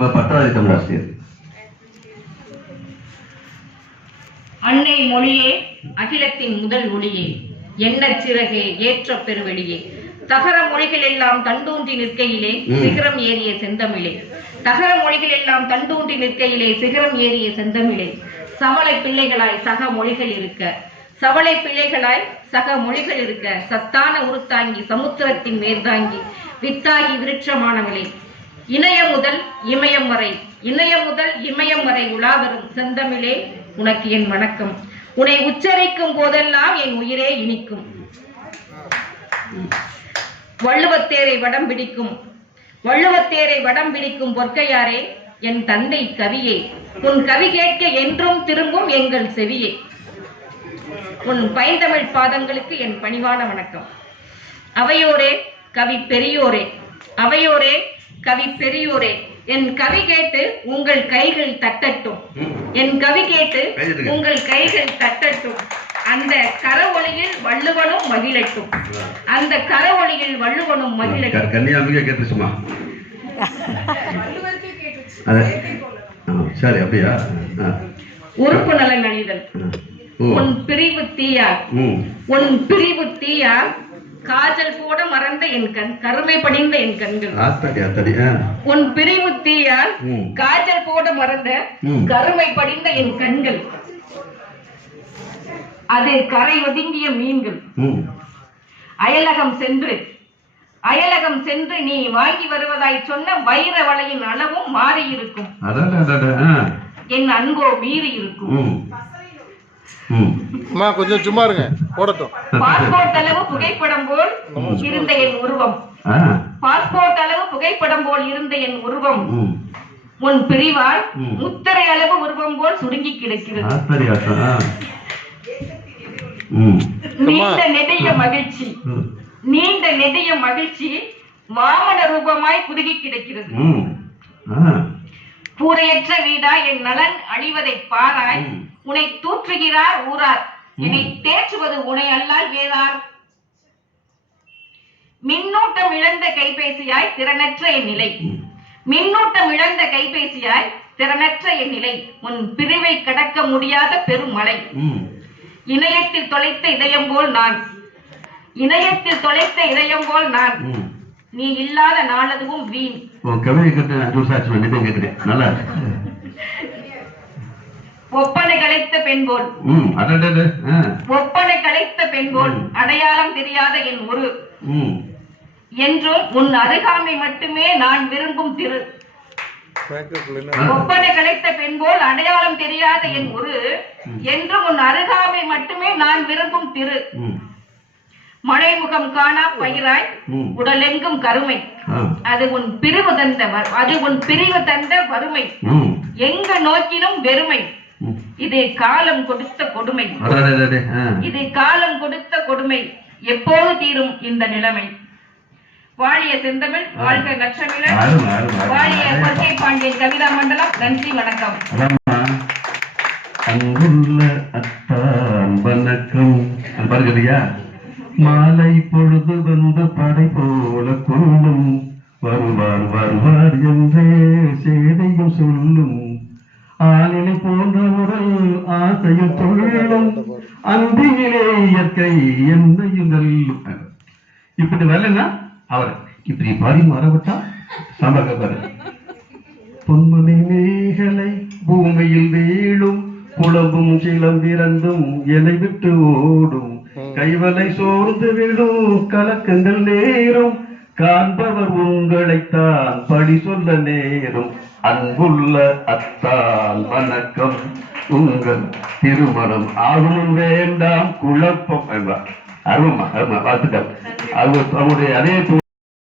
பட்டாளி தமிழாசிரியர். அன்னை மொழியே, அகிலத்தின் முதல் ஒளியே, எண்ணச் சிறகே, ஏற்ற பெருவெளியே, தகர மொழிகள் எல்லாம் தண்டூன்றி நிற்கையிலே சிகரம் ஏறிய செந்தமிழே, தகர மொழிகள் எல்லாம் தண்டூன்றி நிற்கையிலே சிகரம் ஏறிய செந்தமிழே, சமலை பிள்ளைகளாய் சக மொழிகள் இருக்க, சவளை பிள்ளைகளாய் சக மொழிகள் இருக்க, சத்தான உருத்தாங்கி சமுத்திரத்தின் மேற்தாங்கி வித்தாகி விருட்சமானவளே, இணையம் முதல் இமயம் வரை, இணையம் முதல் இமயம் வரை உலாவரும் செந்தமிழே, உனக்கு என் வணக்கம். உன்னை உச்சரிக்கும் போதெல்லாம் என் உயிரே இனிக்கும். வள்ளுவத்தேரை வடம் பிடிக்கும், வள்ளுவத்தேரை வடம் பிடிக்கும் பொற்கையாரே, என் தந்தை கவியே, உன் கவி கேட்க என்றும் திரும்பும் எங்கள் செவியே, உன் பைந்தமிழ் பாதங்களுக்கு என் பணிவான வணக்கம். அவையோரே கவி பெரியோரே, அவையோரே கவி பெரியோரே, என் கவி கேட்டு உங்கள் கைகள் தட்டட்டும், என் கவி கேட்டு உங்கள் கைகள் தட்டட்டும், அந்த கரவொளியில் வள்ளுவனும் மகிழட்டும், அந்த கரவொளியில் வள்ளுவனும் மகிழட்டும். கன்னியாமிகை கேட்டுச்சுமா? சரி, அப்படியா? உறுப்பு நலன் அழிதல். உன் பிரிவு தீயால், உன் பிரிவு தீயால் காஜல் போட மறந்த என் கண், கருமை படிந்த என் கண்கள். உன் பிரிவு தீயால் காஜல் போட மறந்த கருமை படிந்த என் கண்கள், அது கரை ஒதுங்கிய மீன்கள். அயலகம் சென்று, அயலகம் சென்று நீ வாங்கி வருவதாய் சொன்ன வைர வளையின் அளவும் மாறி இருக்கும், என் அன்போ மீறி இருக்கும். கொஞ்சம் சும்மா இருங்க, போடட்டும். பாஸ்போர்ட் அளவு புகைப்படம் போல் இருந்த என் உருவம், பாஸ்போர்ட் அளவு புகைப்படம் போல் இருந்த என் உருவம், உன் பிரிவால் முத்திரை அளவு உருவம் போல் சுருங்கி கிடக்கிறது. நீண்ட நெடிய மகிழ்ச்சி, நீண்ட நெடிய மகிழ்ச்சி வாமன ரூபமாய் குறுகி கிடக்கிறது. கூரையற்ற வீடா என் நலன் அழிவதை பாராய், உன்னை தூற்றுகிறார் ஊரார், என்னை தேற்றுவது உன்னை அல்லால் வேறார். மின்னூட்டம் இழந்த கைபேசியாய் திறனற்ற என் நிலை, மின்னூட்டம் இழந்த கைபேசியாய் திறனற்ற என் நிலை, உன் பிரிவை கடக்க முடியாத பெருமலை. இணையத்தில் தொலைத்த இதயம் போல் நான், இணையத்தில் தொலைத்த இதயம் போல் நான், நீ இல்லாத நாளதுவும் வீண். ஒப்பனை கலைத்த பெண் போல், ஒப்பனை கலைத்த பெண் போல் அடையாளம் தெரியாத என் உரு, என்றும் உன் அருகாமை மட்டுமே நான் விரும்பும் திரு. ஒப்பனை கலைத்த பெண் போல் அடையாளம் தெரியாத என் உரு, என்றும் உன் அருகாமை மட்டுமே நான் விரும்பும் திரு. மழைமுகம் காணா பயிராய் உடலெங்கும் கருமை, அது உன் பிரிவு தந்த, அது உன் பிரிவு தந்த வறுமை, எங்க நோக்கினும் வெறுமை, இது காலம் கொடுத்த கொடுமை, இது காலம் கொடுத்த கொடுமை, எப்போது தீரும் இந்த நிலைமை. வாழிய செந்தமிழ், வாழ்க லட்சமிழர், வாழிய கொற்கை பாண்டியன் கவிதா மண்டலம். நன்றி, வணக்கம். அங்குள்ள அத்தான் வணக்கம். பாருங்கய்யா, மாலை பொழுது வந்து படை போல கொள்ளும், வருவார் வருவார் என்றே செய்தியும் சொல்லும், ஆளிலை போன்ற உடல் ஆசையும் தொழிலும், அந்தியிலே இயற்கை என்னையும் நல்லும். இப்படி வரலன்னா அவர் இப்படி பாடி மாறவிட்டா சமகபர். பொன்மணி மேகலை பூமியில் வீழும், புலம்பும் சிலம்பிரண்டும் எனை விட்டு ஓடும், கைவலை சோர்ந்து விடும் கலக்கங்கள் நேரும், காண்பவர் உங்களைத்தான் படி சொல்ல நேரும். அன்புள்ள அத்தான் வணக்கம், உங்கள் திருமணம் ஆகணும் வேண்டாம் குழப்பம். அருமா அருமா பார்த்துட்டேன். அவருடைய அதே